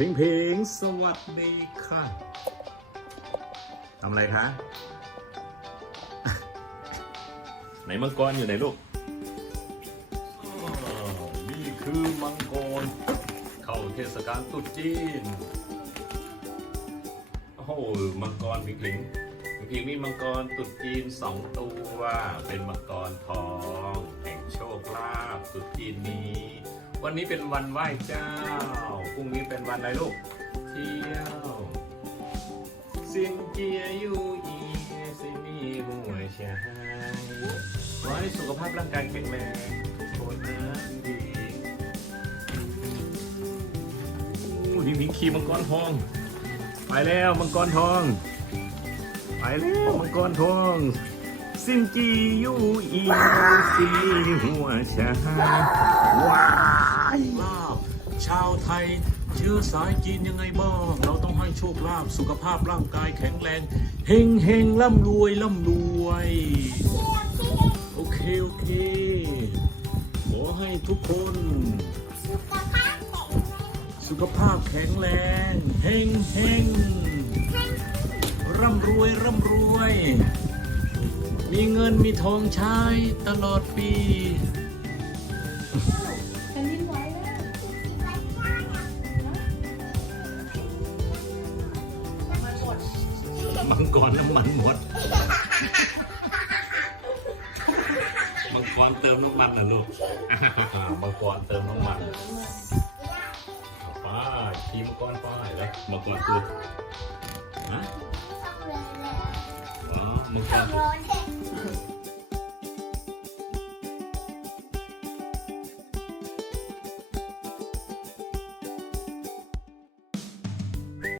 เพลงเพลงสวัสดีค่ะทำอะไรคะ ไหนมังกรอยู่ไหนลูกนี่คือมังกร เข้าเทศกาลตรุษจีน โอ้โห มังกรพิงพิงพิงมีมังกรตรุษจีนสองตัว เป็นมังกรทอง แห่งโชคลาภตรุษจีนนี้ วันนี้เป็นวันไหว้เจ้า พรุ่งนี้เป็นวันอะไรลูก เที่ยวสินเจียยูอีสิมีหัวชายขอให้สุขภาพร่างกายแข็งแรงทุกคนนะดีโอ้ยพิงพิงขี่มังกรทอง ไปแล้วมังกรทอง ไปแล้วมังกรทองสินจียูอีสีหัวชาว้า ลาบ ชาวไทย เชื้อสายจีนยังไงบ้าง เราต้องให้โชคลาภสุขภาพร่างกายแข็งแรงเฮงเฮงร่ำรวยร่ำรวย โอเค โอเค ขอให้ทุกคน สุขภาพแข็งแรงเฮงเฮงร่ำรวยร่ำรวย มีเงินมีทองใช้ตลอดปี มังกรน้ำมันหมด มังกรเติมน้ำมันนะลูกมังกรเติมน้ำมันไป้าขี่มังกรไป้าแล้วมังกรคือฮะอ๋อมังกร